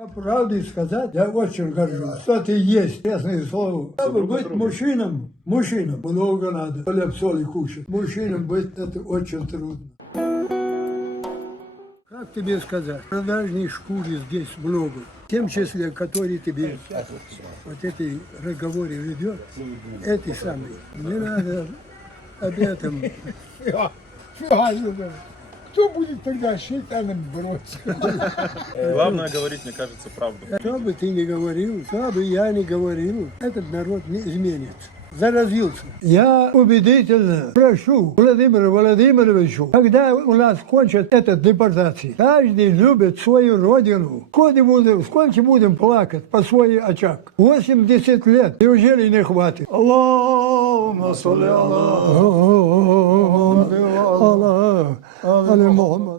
По правде сказать, я очень горжусь, что ты есть, честное слово. Чтобы быть мужчинам, много надо, хлеб, соли кушать. Мужчинам быть это очень трудно. Как тебе сказать, продажной шкуре здесь много. В том числе, который тебе вот эти разговоры ведет, эти самые. Не надо об этом. Кто будет тогда шейтаном бороться? Главное говорить, мне кажется, правду. Что бы ты ни говорил, что бы я ни говорил, этот народ не изменится. Заразился. Я убедительно прошу Владимира Владимировича, когда у нас кончат этот депортации, каждый любит свою родину. Сколько будем плакать по свой очаг? 80 лет. Неужели не хватит? Аллахумма салли ала Мухаммад.